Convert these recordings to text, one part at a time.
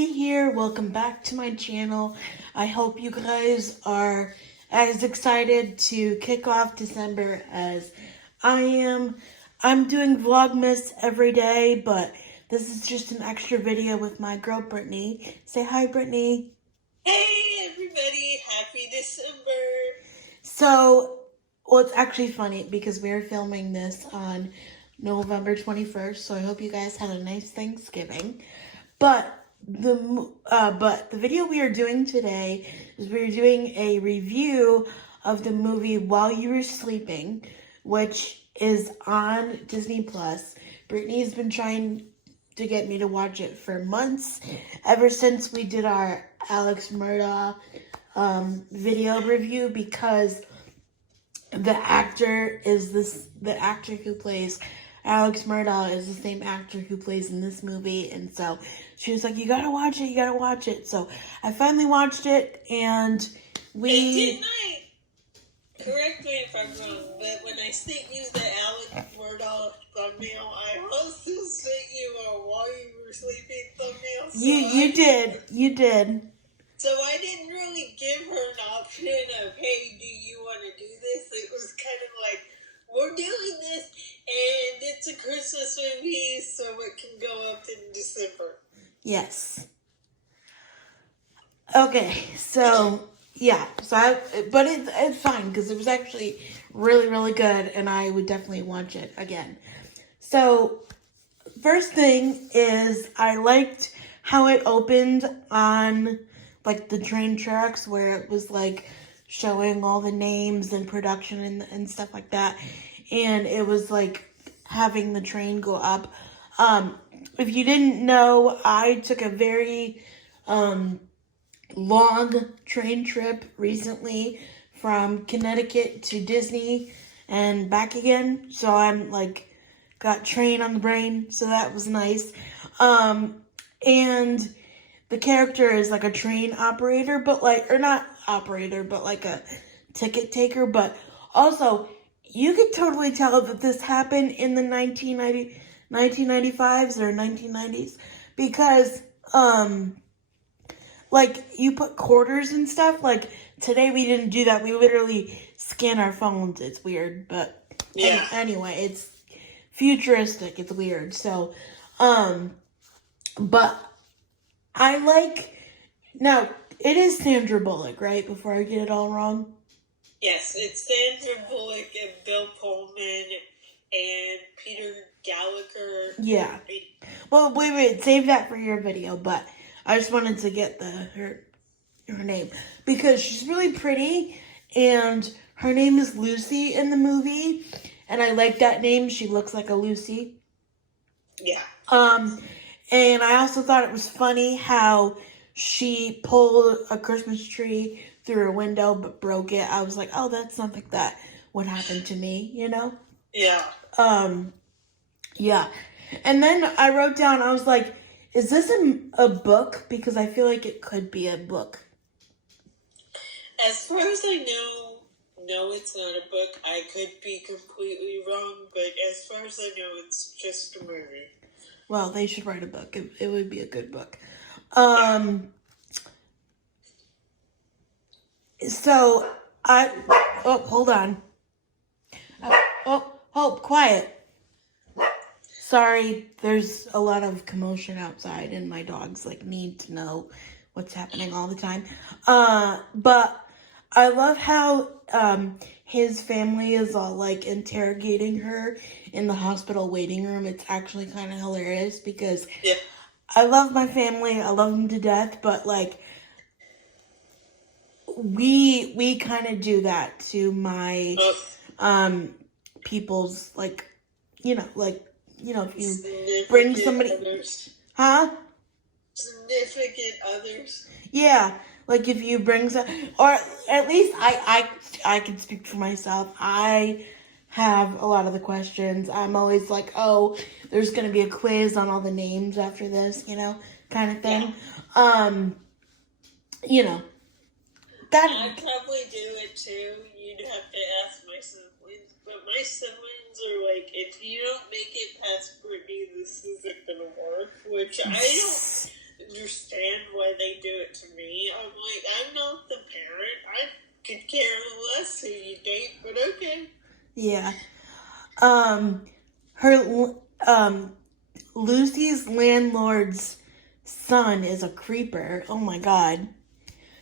Emily here. Welcome back to my channel. I hope you guys are as excited to kick off December as I am. I'm doing Vlogmas every day, but this is just an extra video with my girl Brittany. Say hi, Brittany. Hey everybody, happy December. So, well, it's actually funny because we're filming this on November 21st, so I hope you guys had a nice Thanksgiving. But the video we are doing today is we're doing a review of the movie While You Were Sleeping, which is on Disney Plus. Brittany's been trying to get me to watch it for months, ever since we did our Alex Murdaugh video review, because the actor who plays Alex Murdaugh is the same actor who plays in this movie, and so she was like, you gotta watch it. So I finally watched it, and Didn't I, correct me if I'm wrong, but when I sent you the Alex Murdaugh thumbnail, I also sent you a While You Were Sleeping thumbnail. So you did. So I didn't really give her an option of, hey, do you want to do this? It was kind of like, we're doing this, and it's a Christmas movie, so it can go up in December. Yes. Okay, so yeah, but it's fine because it was actually really, really good, and I would definitely watch it again. So first thing is I liked how it opened on like the train tracks, where it was like showing all the names and production and stuff like that, and it was like having the train go up. If you didn't know, I took a very long train trip recently from Connecticut to Disney and back again, so I'm like got train on the brain, so that was nice. And the character is like a train operator, but like, or not operator, but like a ticket taker. But also, you could totally tell that this happened in the 1995s or 1990s, because, like, you put quarters and stuff. Like, today we didn't do that. We literally scan our phones. It's weird, but yeah. Anyway, it's futuristic. It's weird. So, but I like, now, it is Sandra Bullock, right? Before I get it all wrong. Yes, it's Sandra Bullock and Bill Pullman and Peter Gallagher. Yeah. Well, wait, save that for your video, but I just wanted to get her name, because she's really pretty, and her name is Lucy in the movie, and I like that name. She looks like a Lucy. Yeah. And I also thought it was funny how she pulled a Christmas tree through her window but broke it. I was like, oh, that's something that would happen to me, you know? Yeah. Yeah. And then I wrote down, I was like, is this a book? Because I feel like it could be a book. As far as I know, no, it's not a book. I could be completely wrong, but as far as I know, it's just a movie. Well, they should write a book. It would be a good book. So, hold on. Quiet. Sorry, there's a lot of commotion outside, and my dogs, like, need to know what's happening all the time. But I love how, his family is all, like, interrogating her in the hospital waiting room. It's actually kind of hilarious, because I love my family. I love them to death, but, like, we kind of do that to my, people's, like, if you bring somebody, others. Huh? Significant others. Yeah, like if you bring some, or at least I can speak for myself. I have a lot of the questions. I'm always like, oh, there's gonna be a quiz on all the names after this, kind of thing. Yeah. I'd probably do it too. You'd have to ask my siblings, but my siblings are like, if you don't make it past Brittany, this isn't gonna work. Which I don't. understand why they do it to me. I'm like, I'm not the parent. I could care less who you date, but okay. Yeah. Lucy's landlord's son is a creeper. Oh my god.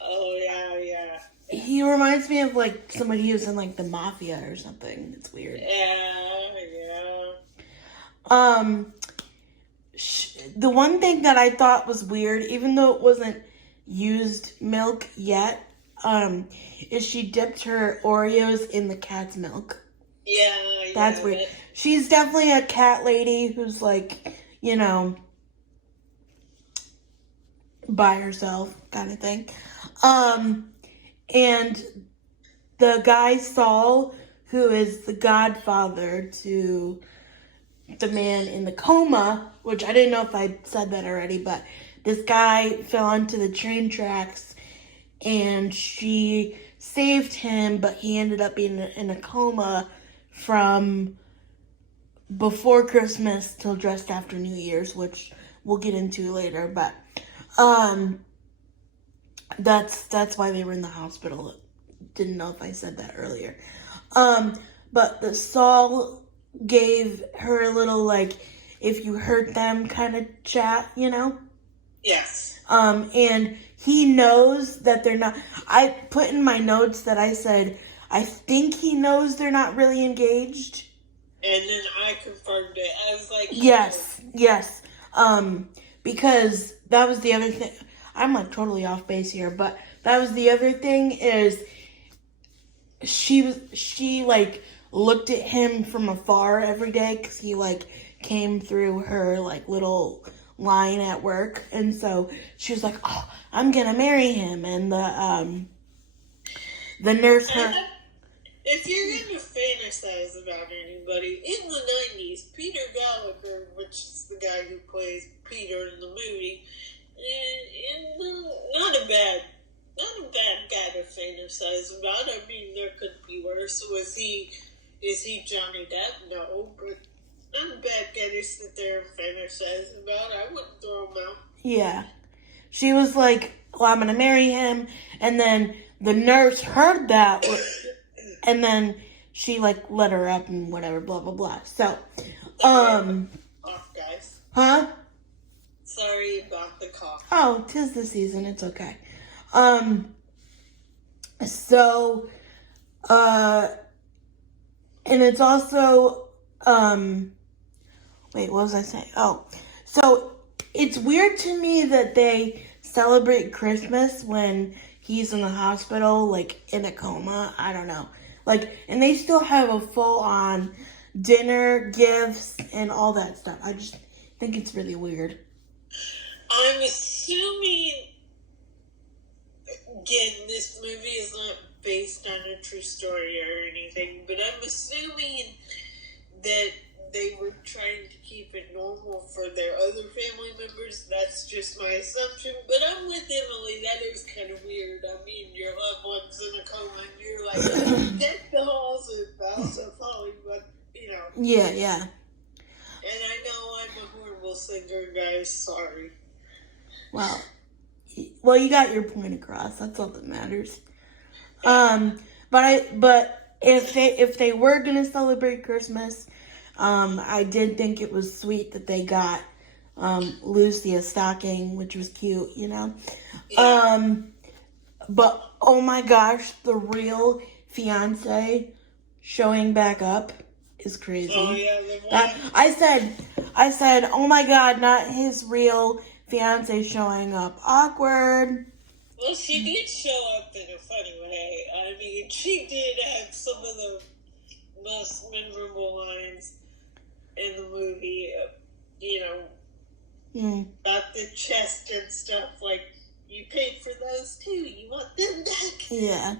Oh, yeah. He reminds me of like somebody who's in like the mafia or something. It's weird. Yeah. The one thing that I thought was weird, even though it wasn't used milk yet, is she dipped her Oreos in the cat's milk. Yeah. That's weird. She's definitely a cat lady who's like, by herself kind of thing. And the guy Saul, who is the godfather to the man in the coma, which I didn't know if I said that already, but this guy fell onto the train tracks and she saved him, but he ended up being in a coma from before Christmas till just after New Year's, which we'll get into later, but that's why they were in the hospital. Didn't know if I said that earlier. But the Saul gave her a little, like, if you hurt them kind of chat, Yes. And he knows that they're not. I put in my notes that I said, I think he knows they're not really engaged. And then I confirmed it. I was like, yes. Because that was the other thing. I'm like totally off base here, but that was the other thing is she like looked at him from afar every day because he like came through her like little line at work, and so she was like, oh, I'm gonna marry him. And the nurse if you're going to fantasize about anybody, in the 90s, Peter Gallagher, which is the guy who plays Peter in the movie, not a bad guy to fantasize about. I mean, there could be worse. Is he Johnny Depp? No, but not a bad guy to sit there and fantasize about. I wouldn't throw him out. Yeah. She was like, well, I'm gonna marry him, and then the nurse heard that, and then she like let her up and whatever, blah blah blah. So, Off, guys. Huh? Sorry about the cough. Oh, 'tis the season. It's okay. So, and it's also, wait, what was I saying? Oh, so it's weird to me that they celebrate Christmas when he's in the hospital, like in a coma. I don't know. Like, and they still have a full-on dinner, gifts, and all that stuff. I just think it's really weird. I'm assuming, again, this movie is not based on a true story or anything, but I'm assuming that they were trying to keep it normal for their other family members. That's just my assumption, but I'm with Emily. That is kind of weird. I mean, your loved one's in a coma and you're like, deck the halls with boughs of Hollywood, Yeah. And I know I'm a horrible singer, guys. Sorry. Well, you got your point across. That's all that matters. But if they were gonna celebrate Christmas, I did think it was sweet that they got Lucy a stocking, which was cute, Yeah. But oh my gosh, the real fiance showing back up is crazy. Oh yeah, I said, oh my god, not his real fiance showing up. Awkward. Well, she did show up in a funny way. I mean, she did have some of the most memorable lines in the movie. About the chest and stuff. Like, you paid for those too. You want them back? Yeah.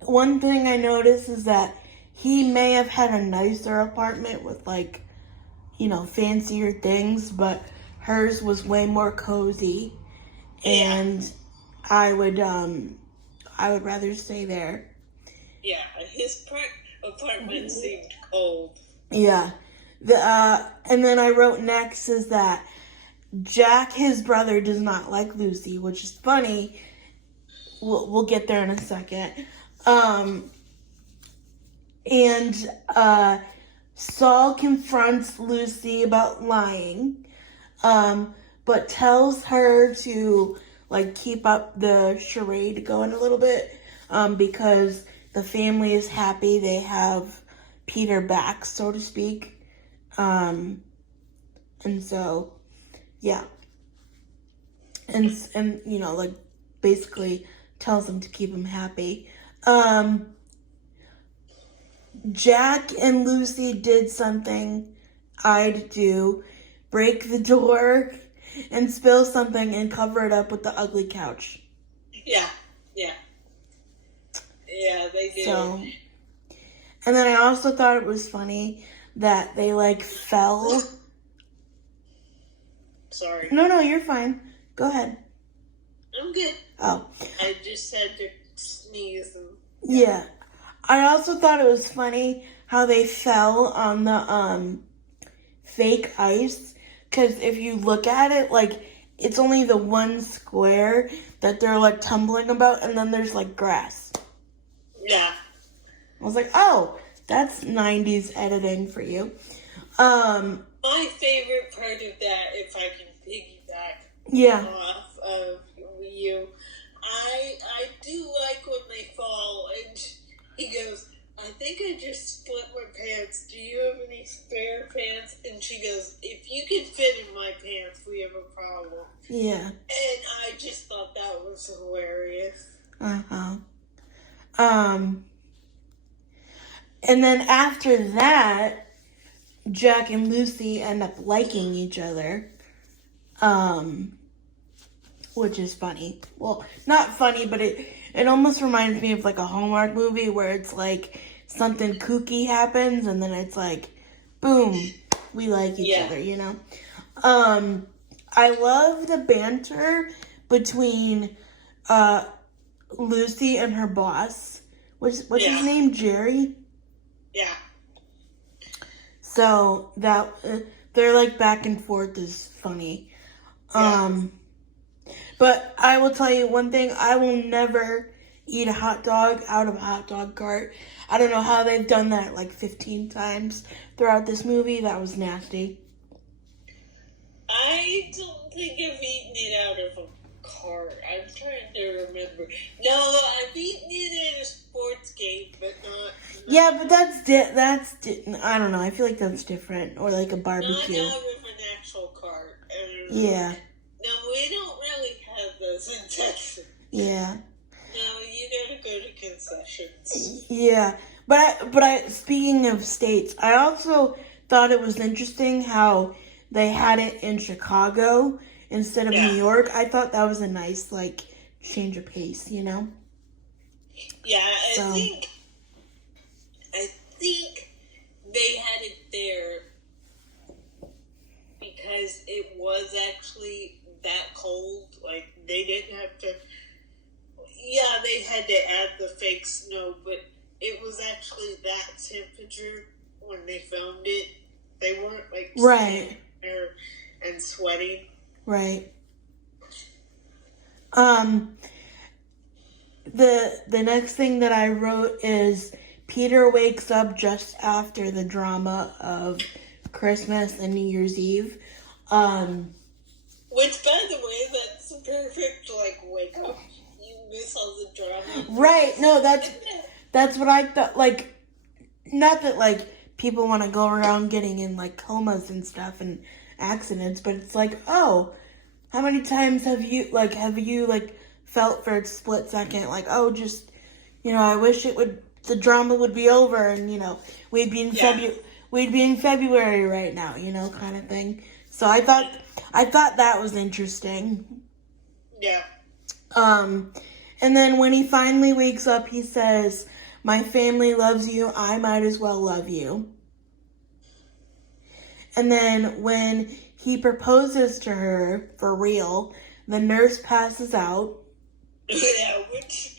One thing I noticed is that he may have had a nicer apartment with like, fancier things, but hers was way more cozy, and I would rather stay there. Yeah, his apartment seemed cold. Yeah. And then I wrote next is that Jack, his brother, does not like Lucy, which is funny. We'll get there in a second. And Saul confronts Lucy about lying, but tells her to like keep up the charade going a little bit, because the family is happy they have Peter back, so to speak. And so, yeah. And like basically tells them to keep him happy. Jack and Lucy did something I'd do. Break the door and spill something and cover it up with the ugly couch. Yeah. Yeah, they did. So, and then I also thought it was funny that they like fell. Sorry. No, you're fine. Go ahead. I'm good. Oh. I just had to sneeze. Yeah. I also thought it was funny how they fell on the fake ice, because if you look at it, like, it's only the one square that they're like tumbling about, and then there's like grass. Yeah. I was like, oh, that's 90s editing for you. My favorite part of that, if I can piggyback off of you, I do like when they fall and he goes, I think I just split my pants. Do you have any spare pants? And she goes, if you can fit in my pants, we have a problem. Yeah. And I just thought that was hilarious. And then after that, Jack and Lucy end up liking each other. Which is funny. Well, not funny, but it almost reminds me of like a Hallmark movie where it's like something kooky happens and then it's like, boom, we like each other, you know? I love the banter between Lucy and her boss. What's his name? Jerry? Yeah. So that they're like back and forth is funny. But I will tell you one thing, I will never eat a hot dog out of a hot dog cart. I don't know how they've done that like 15 times throughout this movie. That was nasty. I don't think I've eaten it out of a cart. I'm trying to remember. No, I've eaten it at a sports game, but not yeah, but that's I don't know. I feel like that's different, or like a barbecue. Not out of an actual cart. Yeah. No, we don't really have those in Texas. Yeah. No, you gotta go to concessions. Yeah, but I speaking of states, I also thought it was interesting how they had it in Chicago instead of New York. I thought that was a nice like change of pace, you know. Yeah, I think they had it there because it was actually that cold. Like, they didn't have to... Yeah, they had to add the fake snow, but it was actually that temperature when they filmed it. They weren't, like, standing there and sweating. Right. The next thing that I wrote is Peter wakes up just after the drama of Christmas and New Year's Eve. Which, by the way, that's perfect, like, wake up. You miss all the drama. Right, no, that's what I thought, like, not that, like, people want to go around getting in, like, comas and stuff and accidents, but it's like, oh, how many times have you felt for a split second, like, oh, just, you know, I wish the drama would be over and, you know, we'd be in February right now, you know, kind of thing. So I thought that was interesting. Yeah. And then when he finally wakes up, he says, my family loves you, I might as well love you. And then when he proposes to her, for real, the nurse passes out. Yeah, which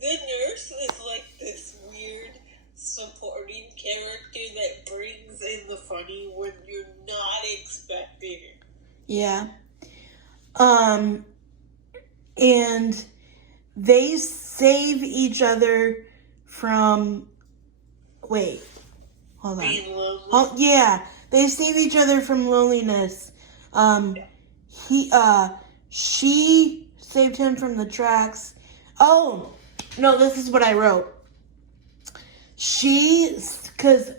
the nurse is like this weird supporting character that brings in the funny when you're not expecting it. Yeah. And they save each other from, wait, hold on. Being lonely. Oh, yeah, they save each other from loneliness. She saved him from the tracks. Oh, no, this is what I wrote. Because,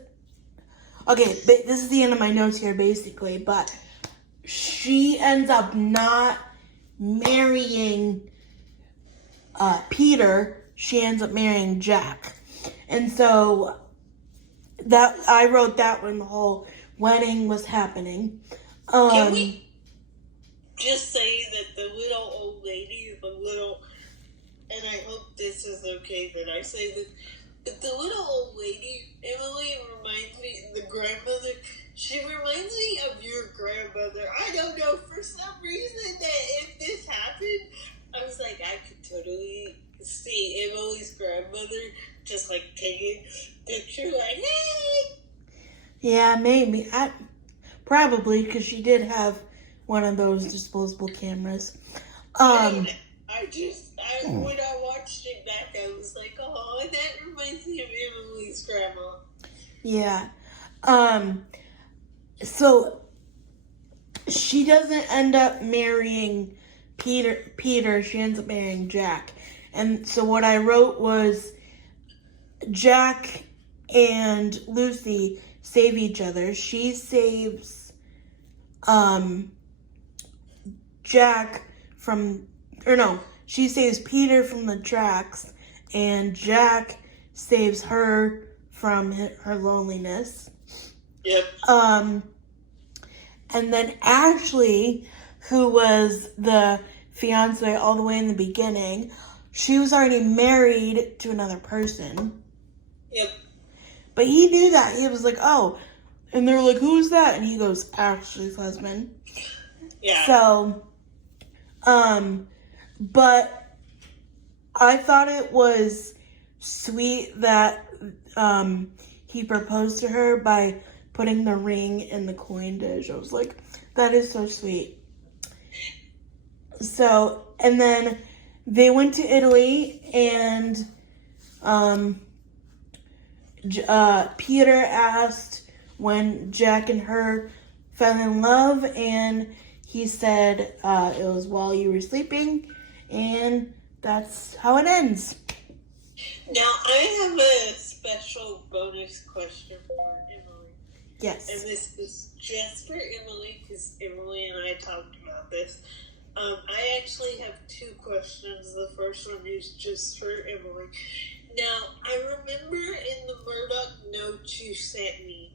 okay, this is the end of my notes here, basically, but she ends up not marrying Peter. She ends up marrying Jack. And so that I wrote that when the whole wedding was happening. Can we just say that the little old lady, and I hope this is okay that I say this, but the little old lady, Emily, reminds me, the grandmother, she reminds me of your grandmother. I don't know, for some reason, that if this happened, I was like, I could totally see Emily's grandmother just like taking picture, like, hey! Yeah, maybe. Probably, because she did have one of those disposable cameras. When I watched it back, I was like, oh, that reminds me of Emily's grandma. Yeah. So she doesn't end up marrying Peter, she ends up marrying Jack. And so what I wrote was Jack and Lucy save each other. She saves Jack from, or no, she saves Peter from the tracks, and Jack saves her from her loneliness. Yep. And then Ashley, who was the fiance all the way in the beginning, she was already married to another person. Yep. But he knew that. He was like, oh. And they were like, who's that? And he goes, Ashley's husband. Yeah. So, but I thought it was sweet that he proposed to her by putting the ring in the coin dish. I was like, that is so sweet. So, and then they went to Italy, and Peter asked when Jack and her fell in love, and he said it was while you were sleeping, and that's how it ends. Now, I have a special bonus question for Emily. Yes. And this is just for Emily, because Emily and I talked about this. I actually have two questions. The first one is just for Emily. Now, I remember in the Murdoch note you sent me,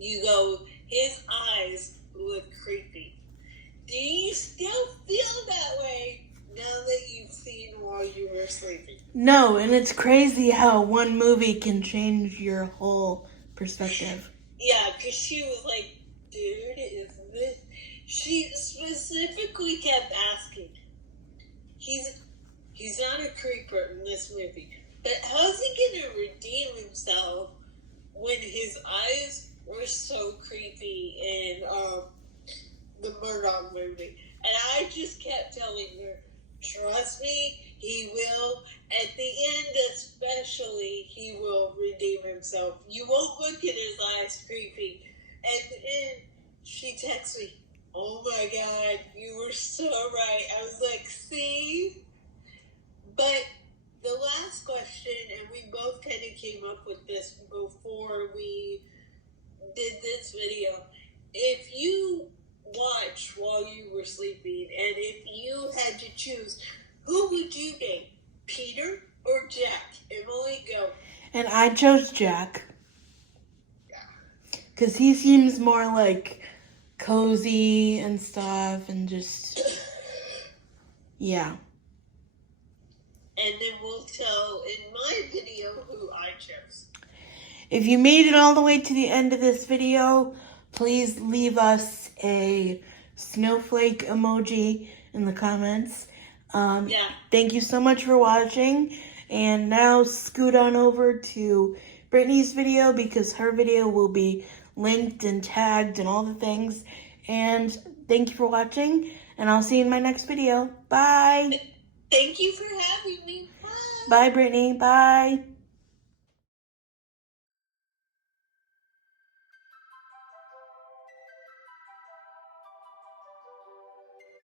you go, his eyes look creepy. Do you still feel that way now that you've seen while you were sleeping? No, and it's crazy how one movie can change your whole perspective. Yeah, because she was like, dude, is this... She specifically kept asking, he's not a creeper in this movie, but how's he going to redeem himself when his eyes were so creepy in the Murdoch movie? And I just kept telling her, trust me, he will. At the end especially, he will redeem himself. You won't look at his eyes creepy. At the end, she texts me, oh my God, you were so right. I was like, see? But the last question, and we both kind of came up with this before we did this video. If you watch while you were sleeping, and if you had to choose, who would you name? Peter or Jack? Emily, go. And I chose Jack. Yeah. Because he seems more like cozy and stuff, and just, yeah. And then we'll tell in my video who I chose. If you made it all the way to the end of this video, please leave us a snowflake emoji in the comments. Yeah. Thank you so much for watching, And now scoot on over to Brittany's video because her video will be linked and tagged and all the things. And thank you for watching, and I'll see you in my next video. Bye. Thank you for having me. Bye. Bye, Brittany. Bye.